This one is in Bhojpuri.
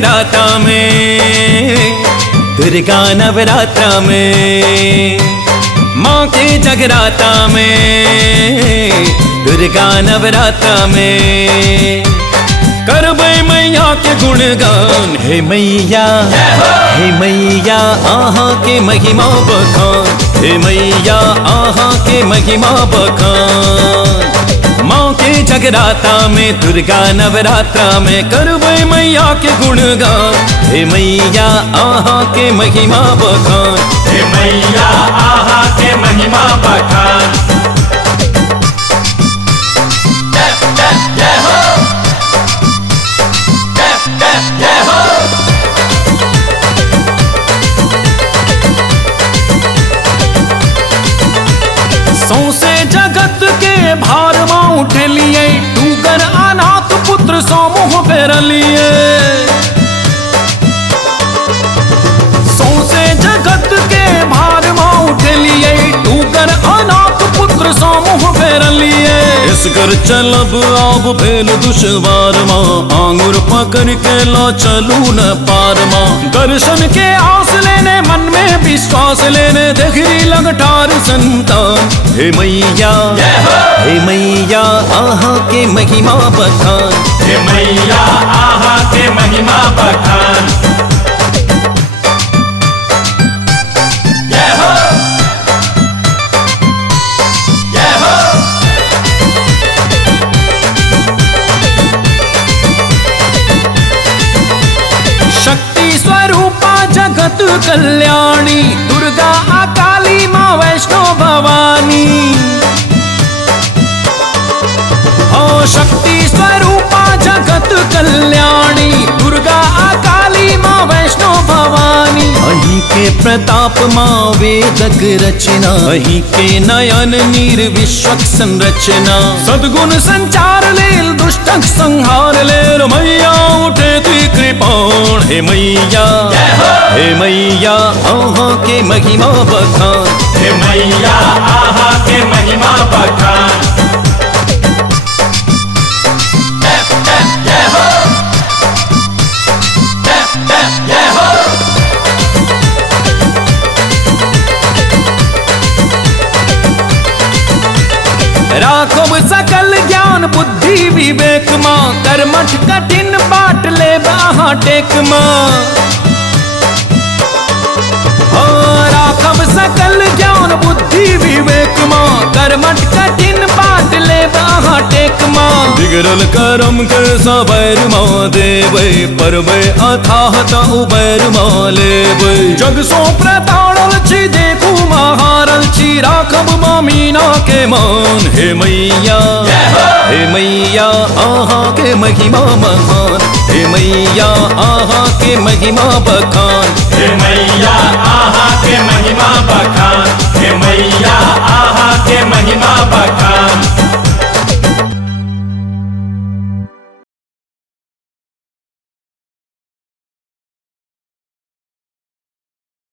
जगराता में, दुर्गा नवरात्रा में, माँ के जगराता में, दुर्गा नवरात्रा में करबै मैया के गुणगान। हे मैया आहाँ के महिमा बखान, हे मैया आहाँ के महिमा बखान। माँ के जगराता में, दुर्गा नवरात्रा में करबै मैया के गुणगान। हे मैया आहाँ के महिमा बखान, हे मैया आहाँ के महिमा बखान। सौसे जगत के भार माँ उठलिए, टूकर अनाथ पुत्र समूह पेरलिए। सौसे जगत के भार माँ उठलिए, टूकर अनाथ पुत्र समूह पेरलिए। इसकर चलब आब भेल दुश्वार माँ, आंगुर पकड़ के ला चलू न पार माँ। दर्शन के आस लेने, मन में विश्वास लेने, देखी लगटार संतान। हे मैया आहाँ के महिमा बखान, हे मैया आहाँ के महिमा बखान। जय हो, जय हो। शक्ति स्वरूपा जगत कल्याणी, दुर्गा काली माँ वैष्णो भवानी। ओ शक्ति स्वरूपा जगत कल्याणी, दुर्गा काली माँ वैष्णो भवानी। अहीं के प्रताप माँ वेदक रचना, अहीं के नयन नीर विश्वक संरचना। सद्गुण संचार लेल, दुष्टक संहार लेल, मैया उठे ती कृपाण। हे मैया आहाँ के महिमा बखान, हे मैया आहाँ के महिमा बखान। राखब सकल ज्ञान बुद्धि विवेक माँ, कर्मठ कठिन बाट ले बाहा टेक माँ। राखब सकल ज्ञान बुद्धि विवेक माँ, कर्मठ कठिन बाट ले बाहा टेक माँ। बिगड़ल करम के सबैर माँ देबै, परबै अथाह त उबैर माँ लेबै। जग सो प्रताड़ल छी देखू महारल छी, राखब माँ मीना के मान। हे मैया आहाँ के महिमा महान, हे मैया आहाँ के महिमा बखान। हे मैया आहाँ के महिमा बखान, हे मैया